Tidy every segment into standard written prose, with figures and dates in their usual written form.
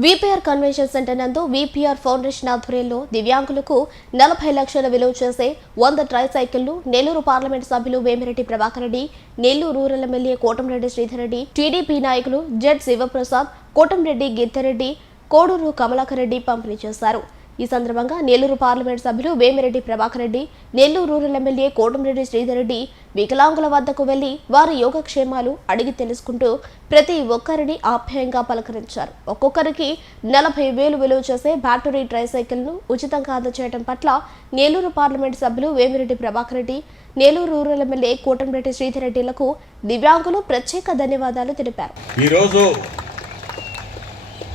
VPR convention centre నందు VPR foundation ఆధ్వర్యంలో దివ్యాంగులకు 40 లక్షల విలువ చేసే 100 ట్రైసైకిళ్లు నెల్లూరు పార్లమెంట్ సభ్యులు Vemireddy Prabhakar Reddy, Nellore rural MLA Kotamreddy Sridhar Reddy, TDP నాయకులు జెడ్ శివప్రసాద్, కోటంరెడ్డి గిత్తరెడ్డి, కోడూరు కమలాకర్ రెడ్డి పంపిణీ చేశారు. ఈ సందర్భంగా నెల్లూరు పార్లమెంట్ సభ్యులు వేమిరెడ్డి ప్రభాకర్ రెడ్డి, నెల్లూరు రూరల్ ఎమ్మెల్యే కోటంరెడ్డి శ్రీధర్ రెడ్డి వికలాంగుల వద్దకు వెళ్లి వారి యోగక్షేమాలు అడిగి తెలుసుకుంటూ ప్రతి ఒక్కరిని ఆప్యాయంగా పలకరించారు. ఒక్కొక్కరికి 40,000 విలువ చేసే బ్యాటరీ ట్రైసైకిల్ను ఉచితంగా అందజేయడం పట్ల నెల్లూరు పార్లమెంట్ సభ్యులు వేమిరెడ్డి ప్రభాకర్ రెడ్డి, నెల్లూరు రూరల్ ఎమ్మెల్యే కోటంరెడ్డి శ్రీధర్ రెడ్డిలకు దివ్యాంగులు ప్రత్యేక ధన్యవాదాలు తెలిపారు. ఈరోజు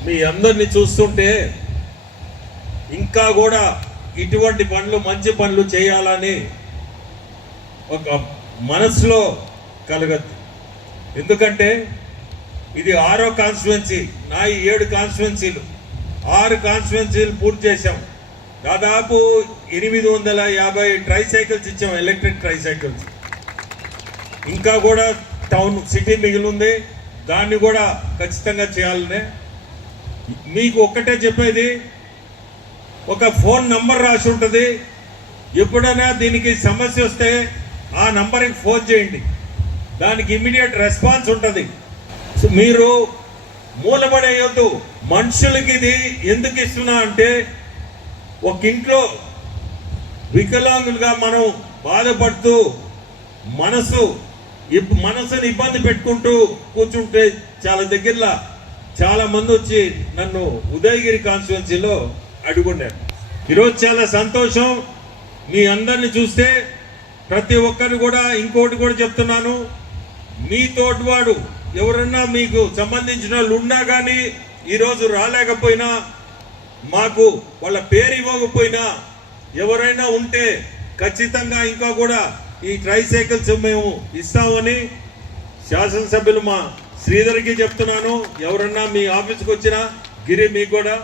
మీ అందరినీ చూస్తుంటే ఇంకా కూడా ఇటువంటి పనులు, మంచి పనులు చేయాలని ఒక మనసులో కలగద్దు. ఎందుకంటే ఇది 6వ కాన్స్టిట్యుయెన్సీ. నా ఈ 7 కాన్స్టిట్యుయెన్సీలు 6 కాన్స్టిట్యుయెన్సీలు పూర్తి చేశాం. దాదాపు 850 ట్రైసైకిల్స్ ఇచ్చాం, ఎలక్ట్రిక్ ట్రైసైకిల్స్. ఇంకా కూడా టౌన్ సిటీ మిగిలి ఉంది, దాన్ని కూడా ఖచ్చితంగా చేయాలనే. మీకు ఒక్కటే చెప్పేది, ఒక ఫోన్ నంబర్ రాసి ఉంటుంది. ఎప్పుడైనా దీనికి సమస్య వస్తే ఆ నంబర్కి ఫోన్ చేయండి, దానికి ఇమ్మీడియట్ రెస్పాన్స్ ఉంటుంది. మీరు మూలపడేయొద్దు. మనుషులకి ఇది ఎందుకు ఇస్తున్నా అంటే, ఒక ఇంట్లో వికలాంగులుగా మనం బాధపడుతూ మనసుని ఇబ్బంది పెట్టుకుంటూ కూర్చుంటే చాలా దగ్గరలో చాలా మంది వచ్చి నన్ను ఉదయగిరి కాన్స్టిట్యుయెన్సీలో అడుగున్నారు. ఈరోజు చాలా సంతోషం మీ అందరిని చూస్తే. ప్రతి ఒక్కరు కూడా ఇంకోటి కూడా చెప్తున్నాను, మీ తోటివాడు ఎవరన్నా మీకు సంబంధించిన వాళ్ళు ఉన్నా కానీ ఈరోజు రాలేకపోయినా, మాకు వాళ్ళ పేరు ఇవ్వకపోయినా ఎవరైనా ఉంటే ఖచ్చితంగా ఇంకా కూడా ఈ ట్రైసైకిల్స్ మేము ఇస్తామని శాసనసభ్యులు మా శ్రీధర్కి చెప్తున్నాను. ఎవరన్నా మీ ఆఫీస్కి వచ్చినా, గిరి మీకు కూడా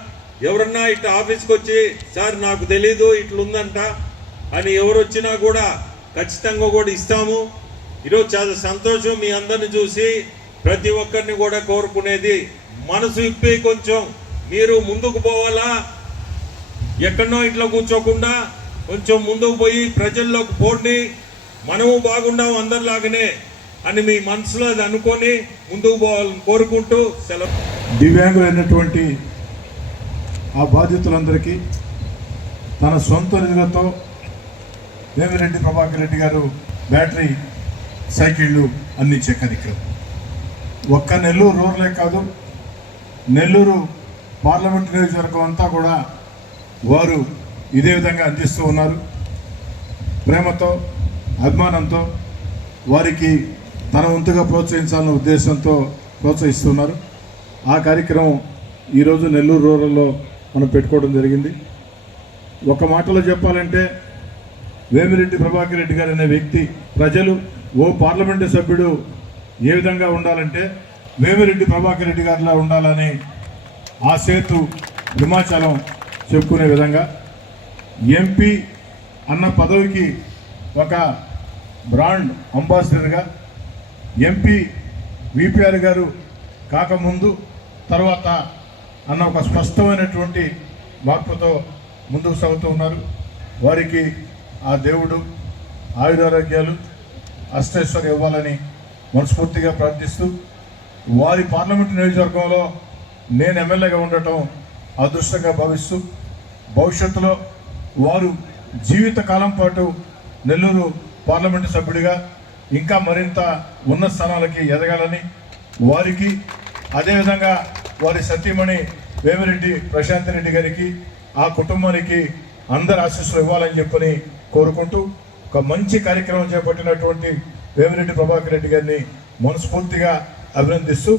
ఎవరన్నా ఇట్లా ఆఫీస్కి వచ్చి సార్ నాకు తెలీదు ఇట్లుందంట అని ఎవరు వచ్చినా కూడా ఖచ్చితంగా కూడా ఇస్తాము. ఈరోజు చాలా సంతోషం మీ అందరిని చూసి. ప్రతి ఒక్కరిని కూడా కోరుకునేది, మనసు ఇప్పి కొంచెం మీరు ముందుకు పోవాలా, ఎక్కడనో ఇంట్లో కూర్చోకుండా కొంచెం ముందుకు పోయి ప్రజల్లోకి పోండి, మనము బాగుండాము అందరిలాగానే అని మీ మనసులో అది అనుకొని ముందుకు పోవాలని కోరుకుంటూ సెలవు. దివ్యాంగులైనటువంటి ఆ బాధితులందరికీ తన సొంత నిధులతో వేమిరెడ్డి ప్రభాకర్ రెడ్డి గారు బ్యాటరీ సైకిళ్ళు అందించే కార్యక్రమం ఒక్క నెల్లూరు రూరలే కాదు, నెల్లూరు పార్లమెంట్ నియోజకవర్గం అంతా కూడా వారు ఇదే విధంగా అందిస్తూ ఉన్నారు. ప్రేమతో, అభిమానంతో వారికి తన వంతుగా ప్రోత్సహించాలన్న ఉద్దేశంతో ప్రోత్సహిస్తున్నారు. ఆ కార్యక్రమం ఈరోజు నెల్లూరు రూరల్లో మనం పెట్టుకోవడం జరిగింది. ఒక మాటలో చెప్పాలంటే, వేమిరెడ్డి ప్రభాకర్ రెడ్డి గారు అనే వ్యక్తి, ప్రజలు ఓ పార్లమెంటు సభ్యుడు ఏ విధంగా ఉండాలంటే వేమిరెడ్డి ప్రభాకర్ రెడ్డి గారిలా ఉండాలని ఆ సేతు హిమాచలం చెప్పుకునే విధంగా ఎంపీ అన్న పదవికి ఒక బ్రాండ్ అంబాసిడర్గా ఎంపీ వీపీఆర్ గారు కాకముందు తర్వాత అన్న ఒక స్పష్టమైనటువంటి మార్పుతో ముందుకు సాగుతూ ఉన్నారు. వారికి ఆ దేవుడు ఆయురారోగ్యాలు, అష్టైశ్వర్యం ఇవ్వాలని మనస్ఫూర్తిగా ప్రార్థిస్తూ, వారి పార్లమెంటు నియోజకవర్గంలో నేను ఎమ్మెల్యేగా ఉండటం అదృష్టంగా భావిస్తూ, భవిష్యత్తులో వారు జీవితకాలం పాటు నెల్లూరు పార్లమెంటు సభ్యుడిగా ఇంకా మరింత ఉన్నత స్థానాలకి ఎదగాలని, వారికి అదేవిధంగా వారి సతీమణి వేమిరెడ్డి ప్రశాంత్ రెడ్డి గారికి, ఆ కుటుంబానికి అందరి ఆశీస్సులు ఇవ్వాలని చెప్పని కోరుకుంటూ, ఒక మంచి కార్యక్రమం చేపట్టినటువంటి వేమిరెడ్డి ప్రభాకర్ రెడ్డి గారిని మనస్ఫూర్తిగా అభినందిస్తూ